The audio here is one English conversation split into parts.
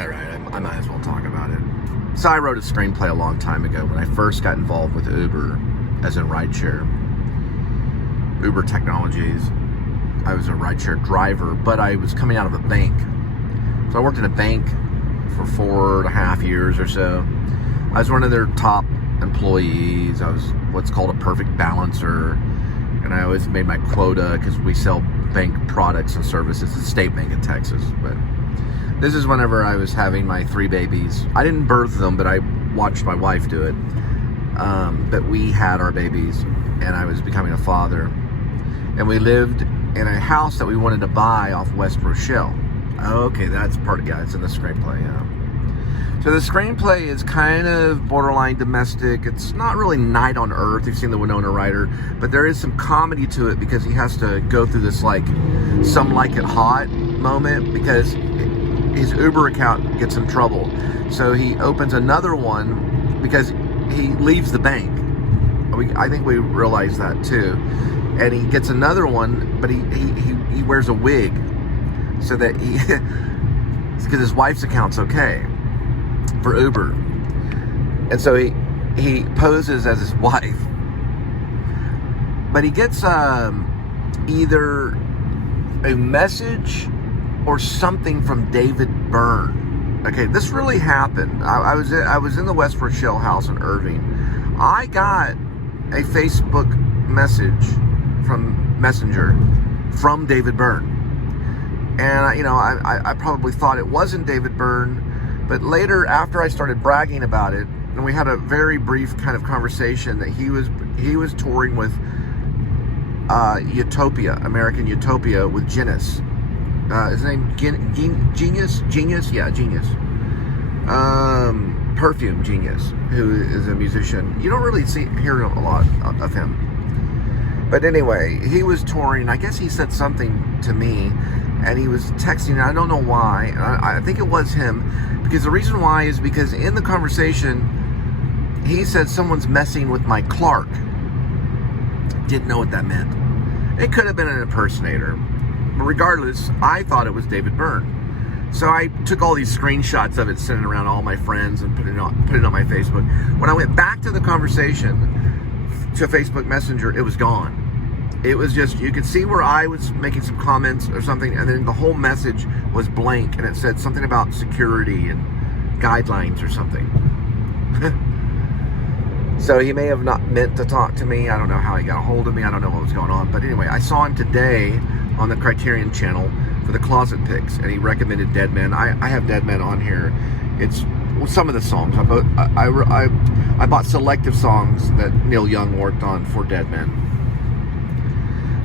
All right, I might as well talk about it. So I wrote a screenplay a long time ago when I first got involved with Uber, as in rideshare. Uber Technologies. I was a rideshare driver, but I was coming out of a bank. So I worked in a bank for 4.5 years or so. I was one of their top employees. I was what's called a perfect balancer, and I always made my quota because we sell bank products and services. It's a state bank in Texas, but this is whenever I was having my 3 babies. I didn't birth them, but I watched my wife do it. But we had our babies, and I was becoming a father. And we lived in a house that we wanted to buy off West Rochelle. Okay, that's part of it. Yeah, it's in the screenplay, yeah. So the screenplay is kind of borderline domestic. It's not really Night on Earth. You've seen the Winona Ryder, but there is some comedy to it because he has to go through this like some like it hot moment because his Uber account gets in trouble. So he opens another one because he leaves the bank. I think we realize that too. And he gets another one, but he wears a wig so that he because his wife's account's okay for Uber. And so he poses as his wife. But he gets either a message or something from David Byrne. Okay, this really happened. I was in the West Rochelle house in Irving. I got a Facebook message from Messenger from David Byrne. And I probably thought it wasn't David Byrne, but later after I started bragging about it, and we had a very brief kind of conversation that he was touring with Utopia, American Utopia with Genius. His name Genius? Yeah, Genius. Perfume Genius, who is a musician. You don't really hear a lot of him. But anyway, he was touring. I guess he said something to me, and he was texting. I don't know why. I think it was him, because the reason why is because in the conversation, he said someone's messing with my Clark. Didn't know what that meant. It could have been an impersonator. But regardless, I thought it was David Byrne. So I took all these screenshots of it, sent it around all my friends, and put it on my Facebook. When I went back to the conversation to Facebook Messenger, it was gone. It was just, you could see where I was making some comments or something, and then the whole message was blank, and it said something about security and guidelines or something. So he may have not meant to talk to me. I don't know how he got a hold of me. I don't know what was going on. But anyway, I saw him today on the Criterion channel for the Closet Picks, and he recommended Dead Man. I have Dead Man on here. It's some of the songs. I bought selective songs that Neil Young worked on for Dead Man.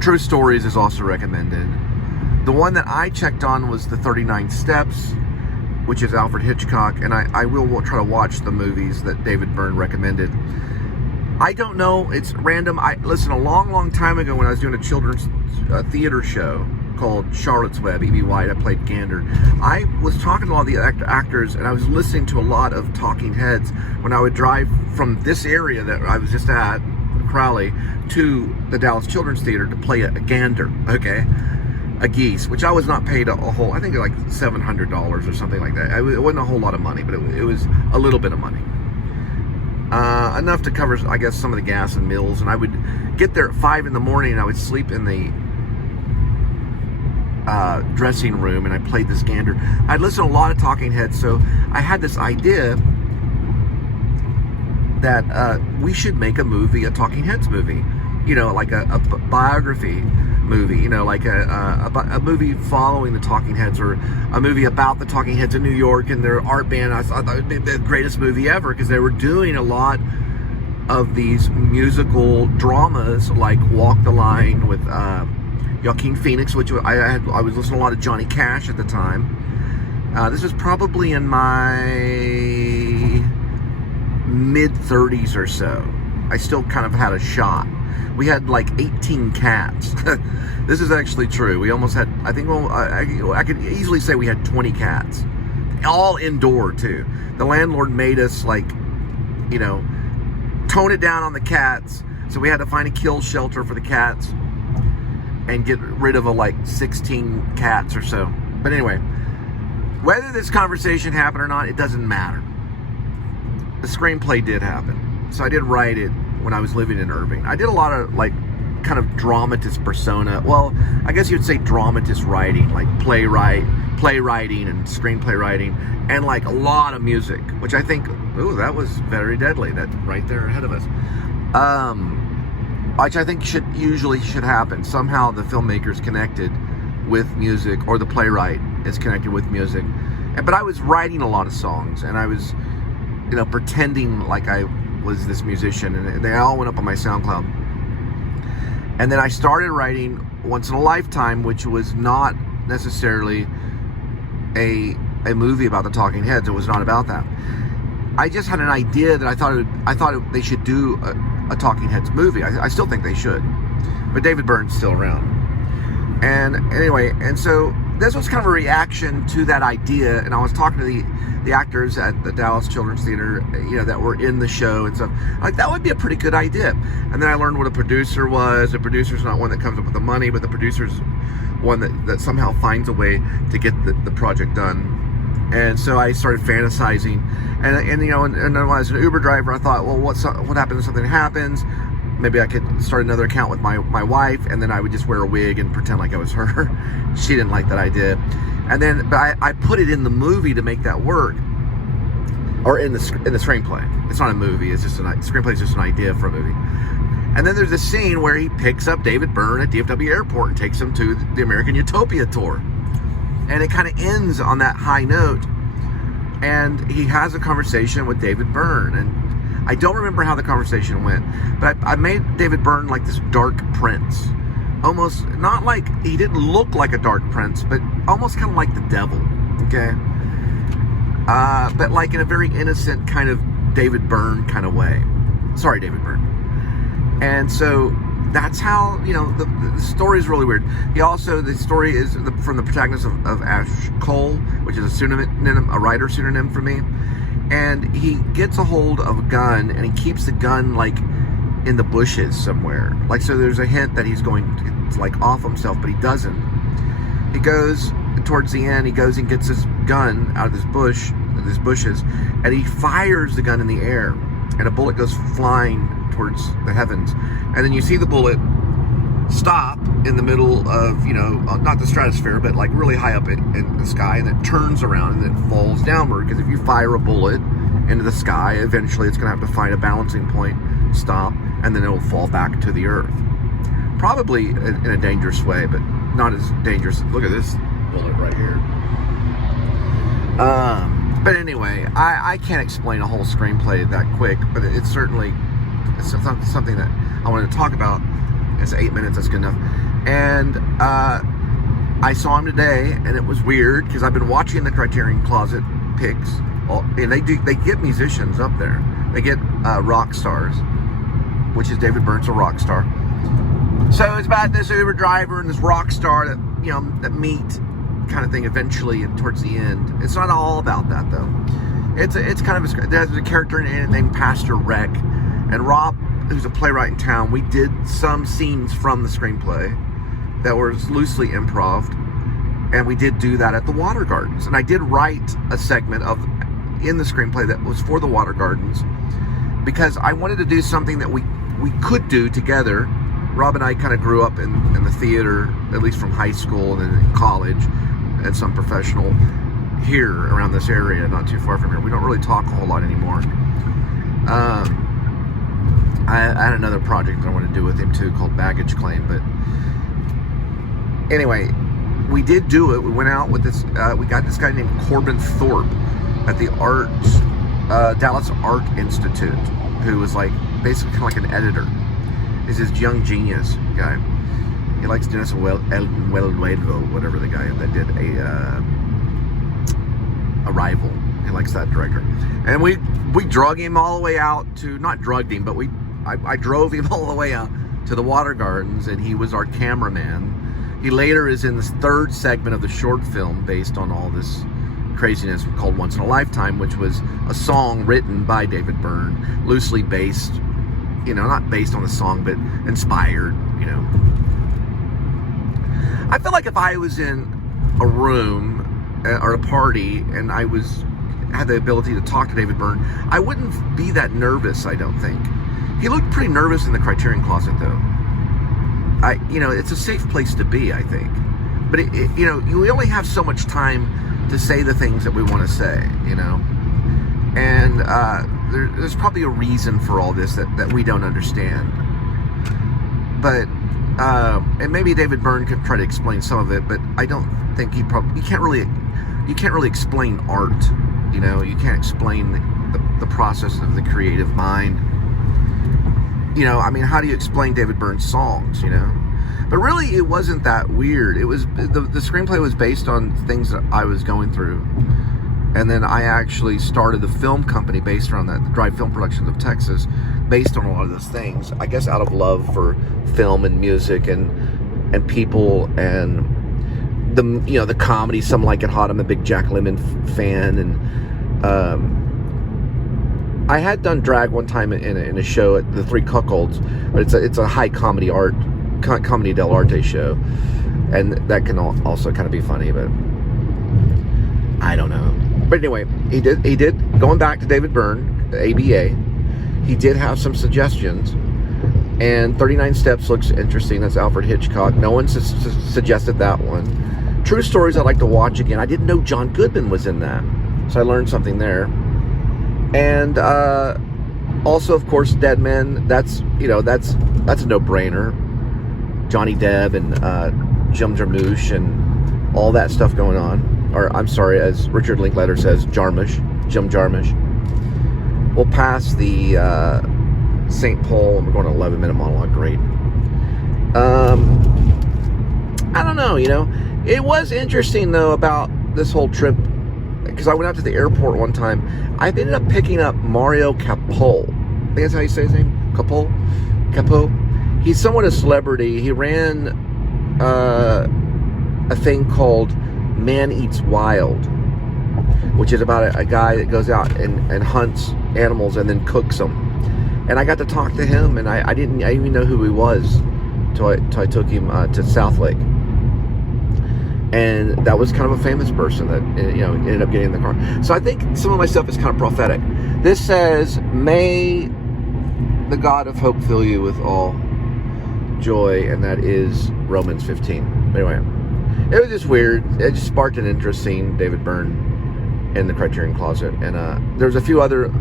True Stories is also recommended. The one that I checked on was the 39 Steps, which is Alfred Hitchcock, and I will try to watch the movies that David Byrne recommended. I don't know, it's random. Listen, a long time ago when I was doing a children's theater show called Charlotte's Web, E.B. White, I played Gander. I was talking to all the actors, and I was listening to a lot of talking heads when I would drive from this area that I was just at, Crowley, to the Dallas Children's Theater to play a gander, okay? A geese, which I was not paid a whole, I think like $700 or something like that. It wasn't a whole lot of money, but it was a little bit of money. Enough to cover, I guess, some of the gas and meals. And I would get there at 5 in the morning, and I would sleep in the dressing room, and I played this gander. I'd listen to a lot of talking heads, so I had this idea that we should make a movie, a talking heads movie, like a biography movie, like a movie following the Talking Heads, or a movie about the Talking Heads in New York and their art band. I thought that would be the greatest movie ever, because they were doing a lot of these musical dramas like Walk the Line with Joaquin Phoenix, which I was listening to a lot of Johnny Cash at the time. This was probably in my mid-30s or so. I still kind of had a shot. We had like 18 cats. This is actually true. We almost had, I think, I could easily say we had 20 cats. All indoor, too. The landlord made us, like, tone it down on the cats. So we had to find a kill shelter for the cats and get rid of like 16 cats or so. But anyway, Whether this conversation happened or not, it doesn't matter. The screenplay did happen. So I did write it when I was living in Irving. I did a lot of like kind of dramatist persona. Well, I guess you'd say dramatist writing, like playwriting and screenplay writing, and like a lot of music, which I think, ooh, that was very deadly. That right there ahead of us. Which I think should happen. Somehow the filmmaker's connected with music, or the playwright is connected with music. But I was writing a lot of songs, and I was, pretending like I was this musician, and they all went up on my SoundCloud. And then I started writing Once in a Lifetime, which was not necessarily a movie about the Talking Heads. It was not about that. I just had an idea that I thought they should do a Talking Heads movie. I still think they should, but David Byrne's still around. And anyway, and so this was kind of a reaction to that idea. And I was talking to the actors at the Dallas Children's Theater, that were in the show and stuff. Like, that would be a pretty good idea. And then I learned what a producer was. A producer's not one that comes up with the money, but the producer's one that somehow finds a way to get the project done. And so I started fantasizing, and when I was an Uber driver, I thought, well, what happens if something happens? Maybe I could start another account with my wife, and then I would just wear a wig and pretend like I was her. She didn't like that idea. And then, but I put it in the movie to make that work, or in the screenplay. It's not a movie. It's just screenplay is just an idea for a movie. And then there's a scene where he picks up David Byrne at DFW Airport and takes him to the American Utopia tour. And it kind of ends on that high note. And he has a conversation with David Byrne. And I don't remember how the conversation went, but I made David Byrne like this dark prince. Almost, not like, he didn't look like a dark prince, but almost kind of like the devil, okay? But like in a very innocent kind of David Byrne kind of way. Sorry, David Byrne. And so that's how, the story is really weird. The story is from the protagonist of Ash Cole, which is a pseudonym, a writer pseudonym for me. And he gets a hold of a gun, and he keeps the gun like in the bushes somewhere. Like, so there's a hint that he's going to like off himself, but he doesn't. He goes towards the end, he goes and gets his gun out of his bushes, and he fires the gun in the air, and a bullet goes flying towards the heavens. And then you see the bullet stop in the middle of, not the stratosphere, but like really high up in the sky, and it turns around and it falls downward. Because if you fire a bullet into the sky, eventually it's going to have to find a balancing point, stop, and then it will fall back to the earth. Probably in a dangerous way, but not as dangerous. Look at this bullet right here. But anyway, I can't explain a whole screenplay that quick, but it's certainly something that I wanted to talk about. It's 8 minutes, that's good enough. And I saw him today, and it was weird because I've been watching the Criterion Closet picks, and they get musicians up there. They get rock stars, which is David Byrne's a rock star. So it's about this Uber driver and this rock star that meet kind of thing eventually and towards the end. It's not all about that though. It's kind of there's a character in it named Pastor Wreck, and Rob, who's a playwright in town, we did some scenes from the screenplay that were loosely improv, and we did do that at the Water Gardens. And I did write a segment in the screenplay that was for the Water Gardens, because I wanted to do something that we could do together. Rob and I kind of grew up in the theater, at least from high school and then in college, and some professional here around this area, not too far from here. We don't really talk a whole lot anymore. I had another project that I want to do with him too called Baggage Claim, but anyway, we did do it. We went out with this, we got this guy named Corbin Thorpe at the Dallas Art Institute, who was like basically kind of like an editor. He's this young genius guy. He likes Dennis Welduedo, whatever the guy that did Arrival. He likes that director. And we drug him all the way out to, not drugged him, but I drove him all the way out to the Water Gardens, and he was our cameraman. He later is in this third segment of the short film based on all this craziness called Once in a Lifetime, which was a song written by David Byrne, loosely based, not based on the song, but inspired, I feel like if I was in a room or a party and I had the ability to talk to David Byrne, I wouldn't be that nervous, I don't think. He looked pretty nervous in the Criterion Closet, though. It's a safe place to be, I think. But we only have so much time to say the things that we want to say, And there's probably a reason for all this that we don't understand. But and maybe David Byrne could try to explain some of it, but I don't think you can't really explain art. You can't explain the process of the creative mind. How do you explain David Byrne's songs, But really, it wasn't that weird. It was the screenplay was based on things that I was going through. And then I actually started the film company based around that, the Drive Film Productions of Texas, based on a lot of those things. I guess out of love for film and music and people and the comedy. Some Like It Hot. I'm a big Jack Lemmon fan, and I had done drag one time in a show at the Three Cuckolds, but it's a high comedy dell'arte show, and that can also kind of be funny, but I don't know. But anyway, he did going back to David Byrne, the ABA. He did have some suggestions, and 39 Steps looks interesting. That's Alfred Hitchcock. No one suggested that one. True Stories I'd like to watch again. I didn't know John Goodman was in that, so I learned something there. And also, of course, Dead Men. That's a no-brainer. Johnny Depp and Jim Jarmusch and all that stuff going on. Or I'm sorry, as Richard Linklater says, Jim Jarmusch. We'll pass the St. Paul, and we're going to 11-minute monologue. Great. I don't know. It was interesting though about this whole trip. Because I went out to the airport one time. I ended up picking up Mario Capol. I think that's how you say his name? Capol? He's somewhat a celebrity. He ran a thing called Man Eats Wild, which is about a guy that goes out and hunts animals and then cooks them. And I got to talk to him, and I didn't even know who he was till I took him to South Lake. And that was kind of a famous person that ended up getting in the car. So I think some of my stuff is kind of prophetic. This says, "May the God of hope fill you with all joy," and that is Romans 15. Anyway, it was just weird. It just sparked an interest seeing David Byrne in the Criterion Closet. And there's a few other.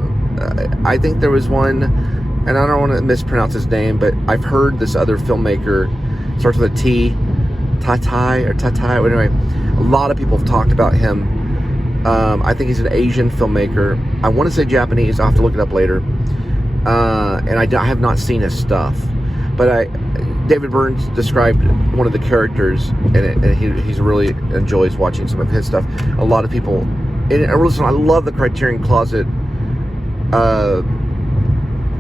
I think there was one, and I don't want to mispronounce his name, but I've heard this other filmmaker, starts with a T. Tatai. Anyway, a lot of people have talked about him. I think he's an Asian filmmaker. I want to say Japanese. I'll have to look it up later. And I have not seen his stuff. But David Byrne described one of the characters in it, and he really enjoys watching some of his stuff. A lot of people. And listen, I love the Criterion Closet.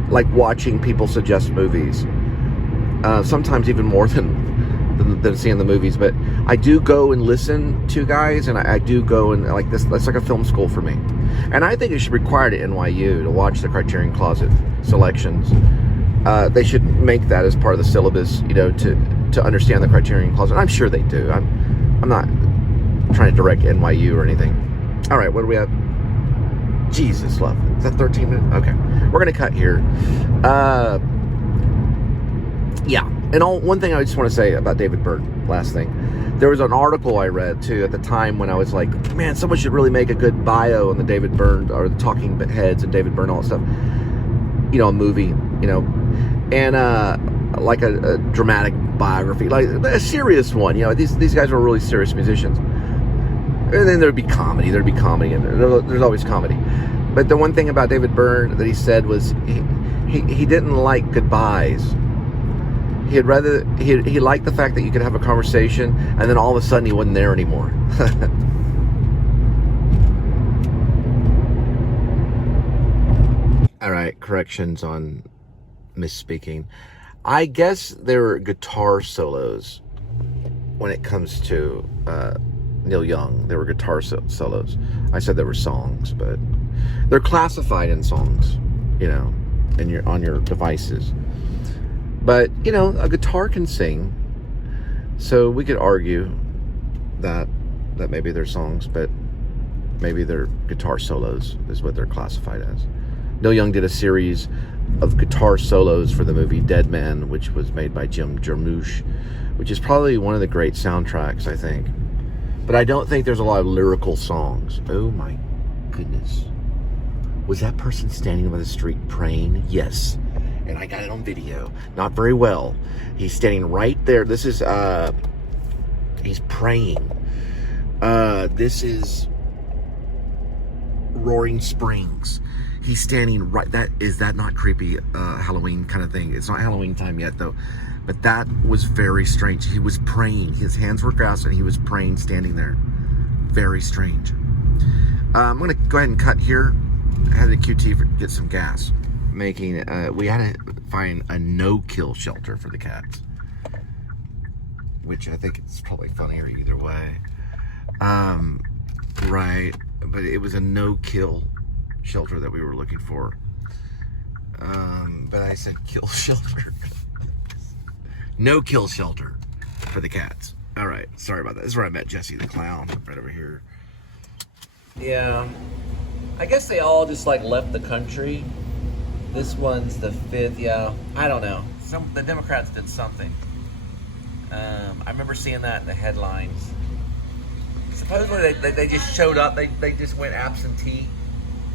Like watching people suggest movies. Sometimes even more than seeing the movies, but I do go and listen to guys, and I do go and like this. That's like a film school for me, and I think it should be required at NYU to watch the Criterion Closet selections. They should make that as part of the syllabus, to understand the Criterion Closet. I'm sure they do. I'm not trying to direct NYU or anything. All right, what do we have? Jesus love. Is that 13 minutes? Okay, we're gonna cut here. Yeah. And one thing I just want to say about David Byrne, last thing. There was an article I read, too, at the time when I was like, man, someone should really make a good bio on the David Byrne, or the Talking Heads and David Byrne, all that stuff. A movie, and like a dramatic biography, like a serious one. These guys were really serious musicians. And then there'd be comedy, and there's always comedy. But the one thing about David Byrne that he said was he didn't like goodbyes. He liked the fact that you could have a conversation and then all of a sudden he wasn't there anymore. All right, corrections on misspeaking. I guess there were guitar solos when it comes to Neil Young. There were guitar solos. I said there were songs, but they're classified in songs, on your devices. But, a guitar can sing, so we could argue that that maybe they're songs, but maybe they're guitar solos is what they're classified as. Neil Young did a series of guitar solos for the movie Dead Man, which was made by Jim Jarmusch, which is probably one of the great soundtracks, I think. But I don't think there's a lot of lyrical songs. Oh my goodness. Was that person standing by the street praying? Yes. And I got it on video. Not very well. He's standing right there. This is, he's praying. This is Roaring Springs. He's standing right, is that not creepy, Halloween kind of thing? It's not Halloween time yet though, but that was very strange. He was praying, his hands were grasped and he was praying standing there. Very strange. I'm gonna go ahead and cut here. I had a QT for get some gas. We had to find a no-kill shelter for the cats, which I think it's probably funnier either way. Right, but it was a no-kill shelter that we were looking for. But I said kill shelter. No-kill shelter for the cats. All right, sorry about that. This is where I met Jesse the Clown, right over here. Yeah, I guess they all just like left the country. This one's the 5th, yeah. I don't know. The Democrats did something. I remember seeing that in the headlines. Supposedly they just showed up, they just went absentee,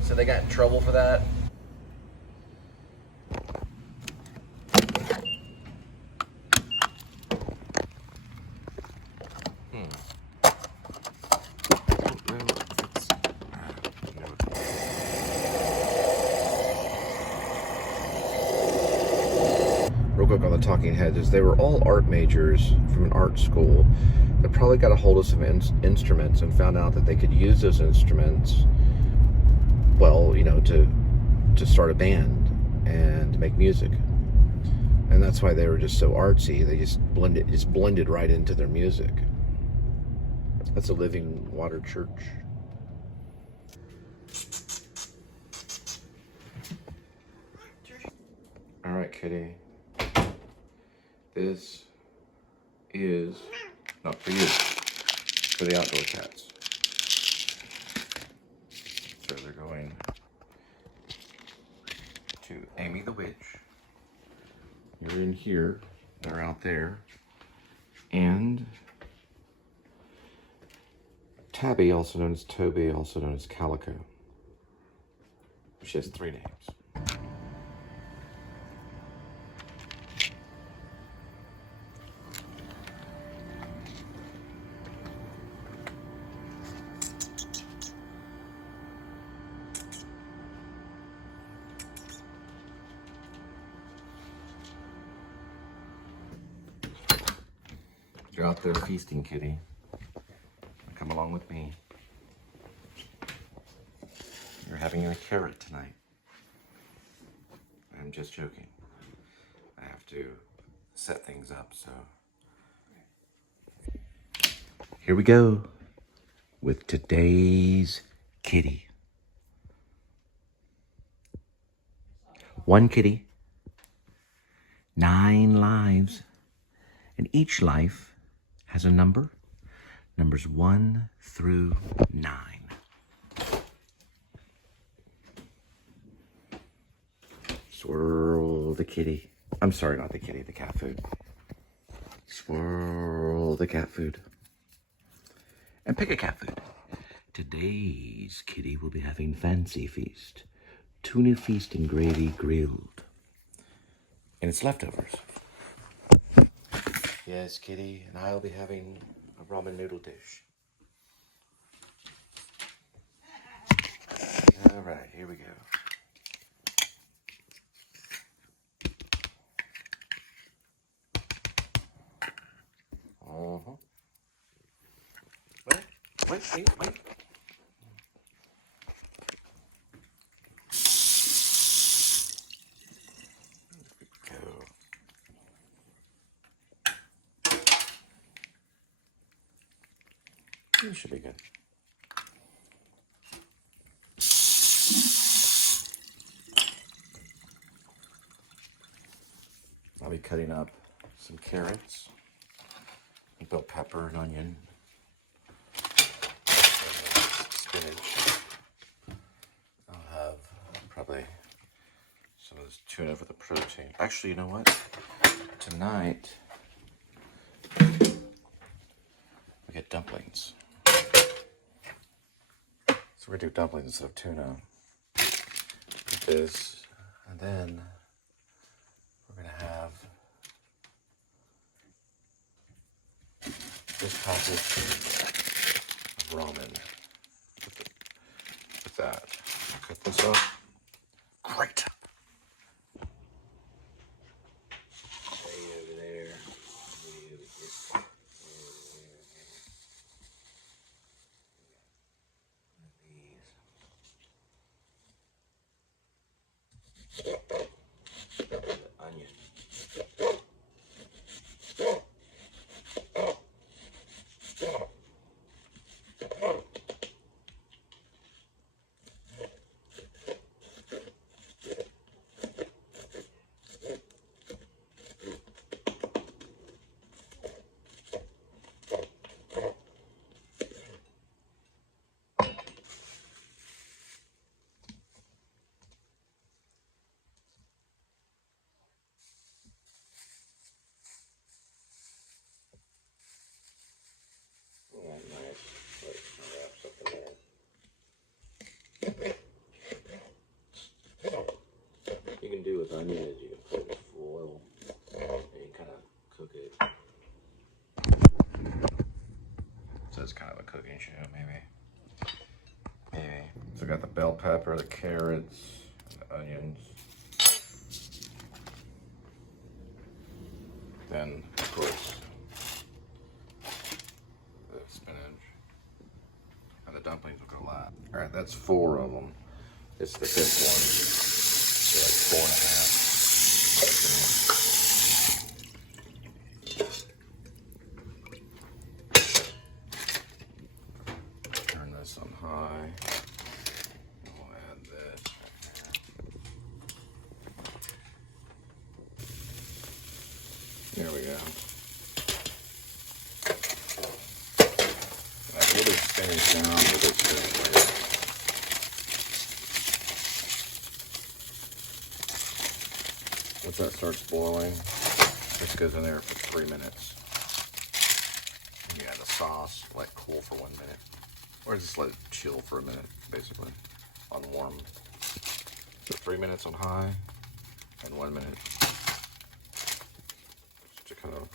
so they got in trouble for that. Real quick on the Talking Heads is they were all art majors from an art school. They probably got a hold of some instruments and found out that they could use those instruments, well, you know, to start a band and make music. And that's why they were just so artsy. They just blended right into their music. That's a Living Water Church. All right, kitty. This is not for you, for the outdoor cats. So they're going to Amy the Witch. You're in here, they're out there. And Tabby, also known as Toby, also known as Calico. She has 3 names. You're out there feasting, kitty. Come along with me. You're having a carrot tonight. I'm just joking. I have to set things up, so. Here we go with today's kitty. 1 kitty, 9 lives, and each life has a number, numbers 1 through 9. Swirl the kitty. I'm sorry, not the kitty, the cat food. Swirl the cat food. And pick a cat food. Today's kitty will be having fancy feast. Tuna feast and gravy grilled. And it's leftovers. Yes, kitty, and I'll be having a ramen noodle dish. All right, here we go. Wait. Go. This should be good. I'll be cutting up some carrots, bell pepper and onion. was tuna for the protein. Actually, you know what? Tonight, we get dumplings. So we're gonna do dumplings instead of tuna. With this, and then we're gonna have this package of ramen. With that, cut this up. Great. Onion. You can do with onion is you can put it in foil and you kind of cook it. So it's kind of a cooking show, maybe. So I got the bell pepper, the carrots, and the onions. Then, of course, the spinach. And the dumplings will go last. Alright, that's 4 of them. It's the 5th one. So like 4.5. Turn this on high. We'll add this right here. There we go. I really finish down with it. Once that starts boiling, this goes in there for 3 minutes. And you add the sauce, let it cool for 1 minute. Or just let it chill for a minute, basically, on warm. So 3 minutes on high, and 1 minute. Just to kind of,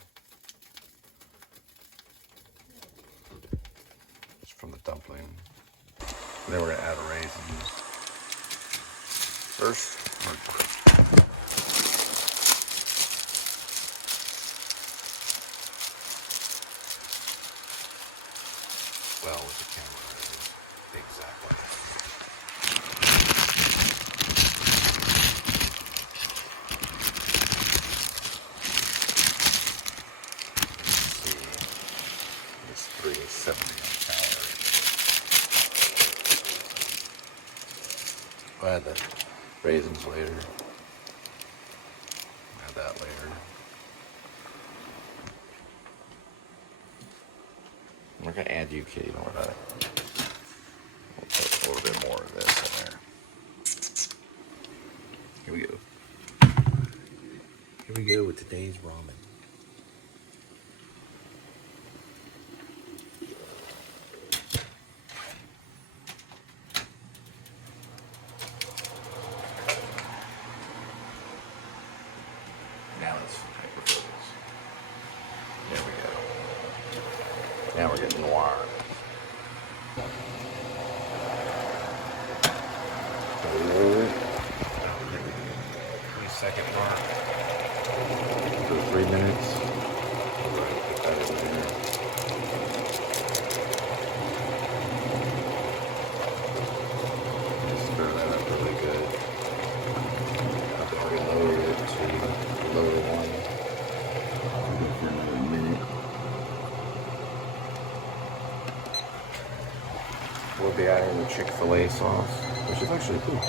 just from the dumpling. And then we're gonna add raisins. First, well with the camera, exactly. Let's see, it's 370 calories. I'll add the raisins later. Add that later. I'm not gonna add you, kitty, don't worry about it. We'll put a little bit more of this in there. Here we go. Here we go with today's ramen. Now let's hyperfocus. There we go. Now we're getting noir. 3-second mark. For 3 minutes. Right, put that in there. Just stir that up really good. I've already lowered it to lower 1. For another minute. We'll be adding the Chick-fil-A sauce, which is actually cool.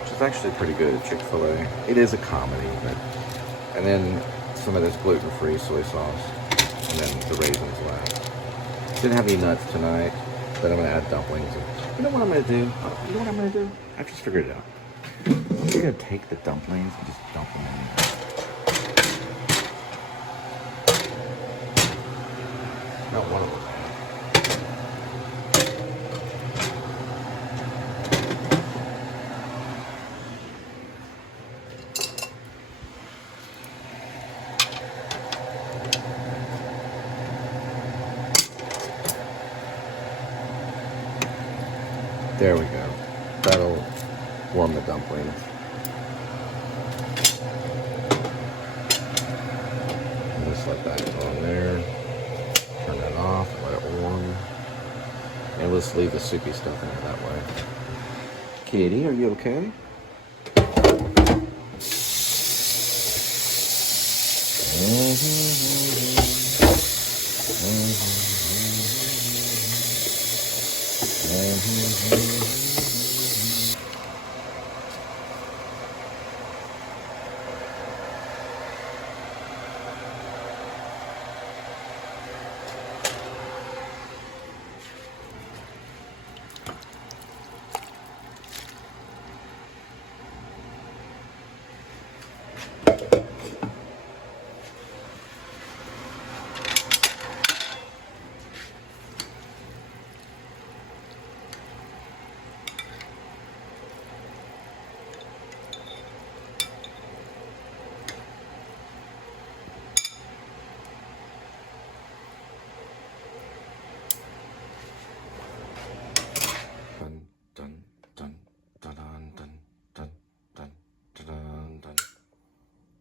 Which is actually pretty good, Chick-fil-A. It is a comedy, but... And then some of this gluten-free soy sauce. And then the raisins last. Didn't have any nuts tonight, but I'm going to add dumplings. And you know what I'm going to do? You know what I'm going to do? I've just figured it out. I'm just gonna take the dumplings and just dump them in there. Not one of them. There we go. That'll warm the dumplings. And just let that go in there. Turn it off, let it warm. And let's leave the soupy stuff in it that way. Kitty, are you okay?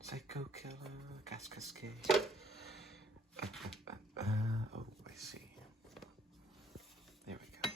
Psycho killer, gas cascade. Oh, I see. There we go.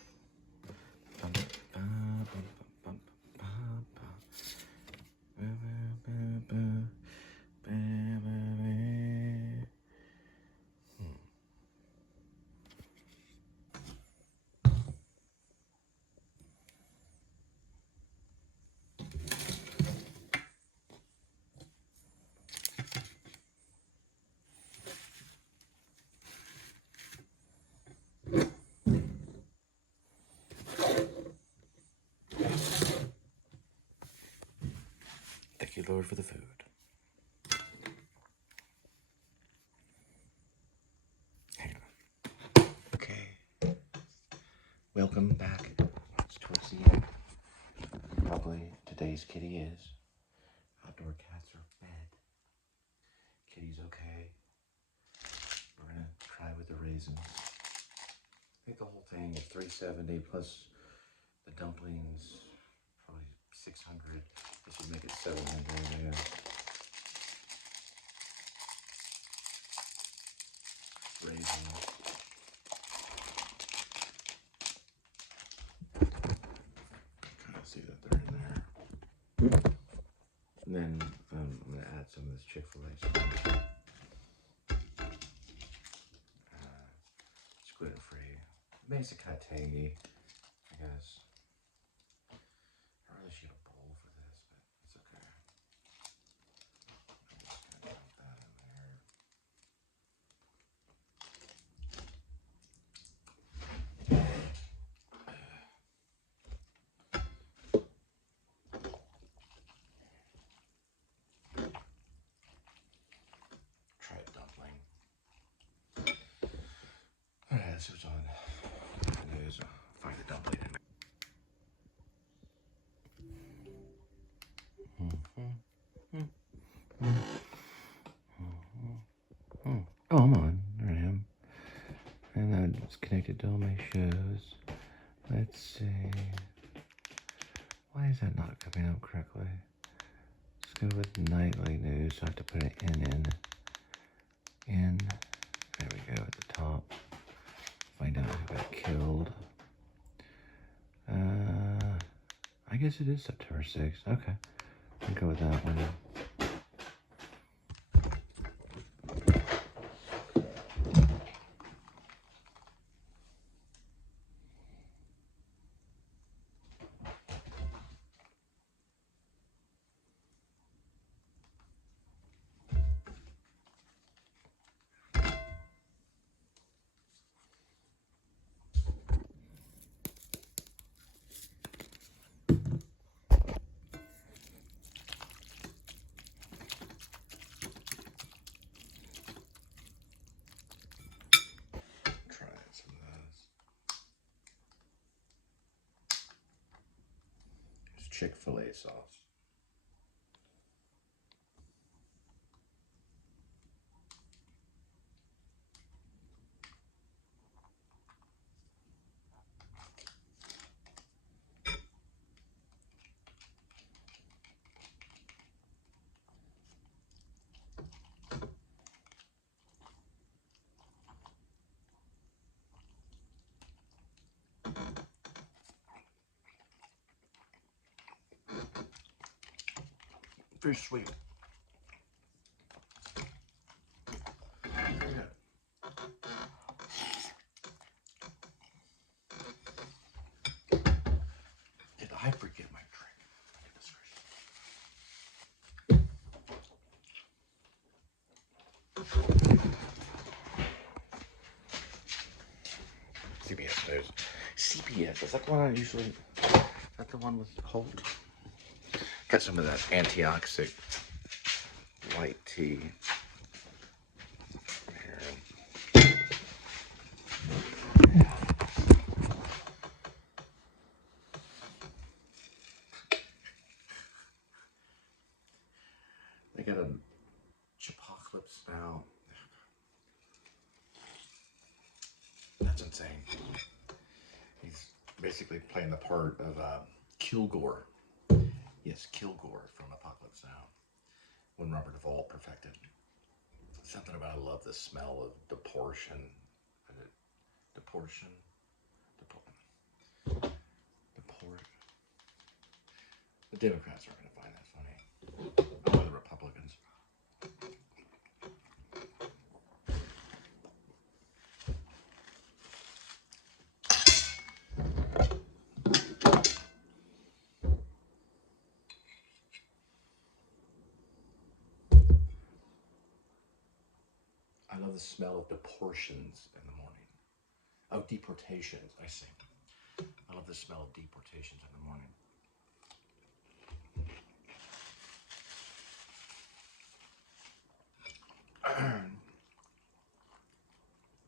Thank you, Lord, for the food. Hang on. Okay. Welcome back. It's towards the end. Probably today's kitty is. Outdoor cats are fed. Kitty's okay. We're gonna try with the raisins. I think the whole thing is $370 plus the dumplings, probably $600. This would make it $700. Yeah. Raisins. Kind of see that they're in there. And then I'm gonna add some of this Chick-fil-A sauce. It's gluten-free. Makes it kind of tangy, I guess. I really should get a bowl for this, but it's okay. I'm just gonna dump that in there. Try a dumpling. Alright, let's see what's on the news. Find the dumpling in there. Oh, I'm on. There I am. And it's connected to all my shows. Let's see. Why is that not coming up correctly? Let's go with nightly news. So I have to put an N in. There we go at the top. Find out who got killed. I guess it is September 6th. Okay. I'll go with that one. Chick-fil-A sauce. Very sweet. Yeah. Did I forget my drink? Goodness gracious. CBS News. CBS, is that the one I usually... Is that the one with Holt? Got some of that antioxidant white tea. Here. They got a chipocalypse now. That's insane. He's basically playing the part of Kilgore. Yes, Kilgore from Apocalypse Now. When Robert Duvall perfected. Something about I love the smell of deportion. Deportion? The Democrats aren't going to find that funny. Or the Republicans. I love the smell of deportations in the morning. Oh, deportations, I see. I love the smell of deportations in the morning.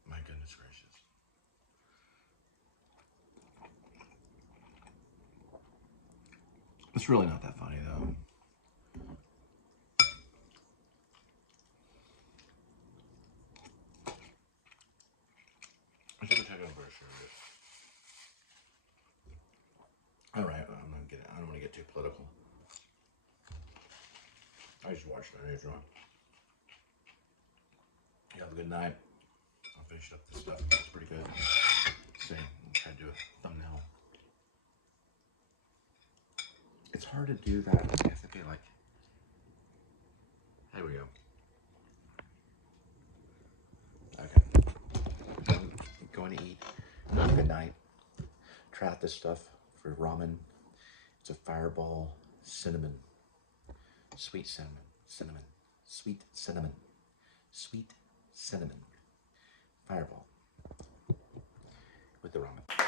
My goodness gracious. It's really not that funny though. I should have taken a brush here. All right, I don't want to get too political. I just watched the news, Ron. You have a good night. I'll finish up this stuff. It's pretty good. See, I'll try to do a thumbnail. It's hard to do that. You have to be like, there we go. Okay. I'm going to eat. Good night. Try out this stuff for ramen. It's a fireball cinnamon. Sweet cinnamon. Sweet cinnamon. Fireball with the ramen.